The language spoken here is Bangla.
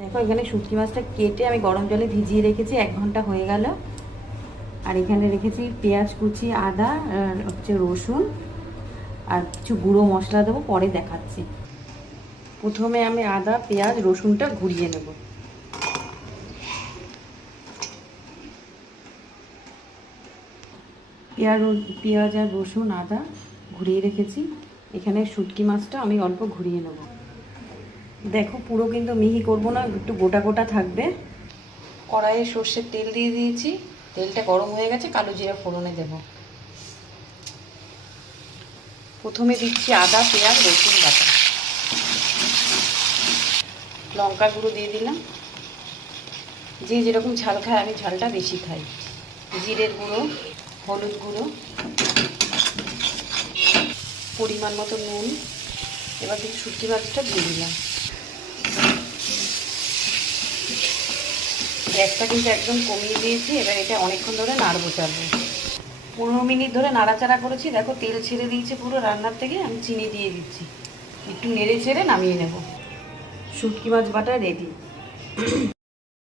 দেখো এখানে শুটকি মাছটা কেটে আমি গরম জলে ভিজিয়ে রেখেছি, 1 ঘন্টা হয়ে গেল। আর এখানে রেখেছি পেঁয়াজ কুচি, আদা আর হচ্ছে রসুন আর কিছু গুঁড়ো মশলা দেবো, পরে দেখাচ্ছি। প্রথমে আমি আদা পেঁয়াজ রসুনটা ঘুরিয়ে নেব। পেঁয়াজ আর রসুন আদা ঘুরিয়ে রেখেছি। এখানে শুটকি মাছটা আমি অল্প ঘুরিয়ে নেব। দেখো পুরো কিন্তু মিহি করব না, একটু গোটা গোটা থাকবে। কড়াইয়ে সর্ষের তেল দিয়ে দিয়েছি, তেলটা গরম হয়ে গেছে, কালো জিরা ফোড়নে দেব। প্রথমে দিচ্ছি আদা পেঁয়াজ রসুন বাটা, লঙ্কা গুঁড়ো দিয়ে দিলাম। যে যেরকম ঝাল খায়, আমি ঝালটা বেশি খাই। জিরের গুঁড়ো, হলুদ গুঁড়ো, পরিমাণ মতো নুন। এবার কিছু শুটকি মাছটা দিয়ে দিলাম। গ্যাসটা কিন্তু একদম কমিয়ে দিয়েছি। এবার এটা অনেকক্ষণ ধরে নাড়বো চাড়বো। 15 মিনিট ধরে নাড়াচাড়া করেছি। দেখো তেল ছেড়ে দিয়েছে পুরো রান্নার থেকে। আমি চিনি দিয়ে দিচ্ছি, একটু নেড়ে ছেড়ে নামিয়ে নেব। শুটকি মাছ বাটা রেডি।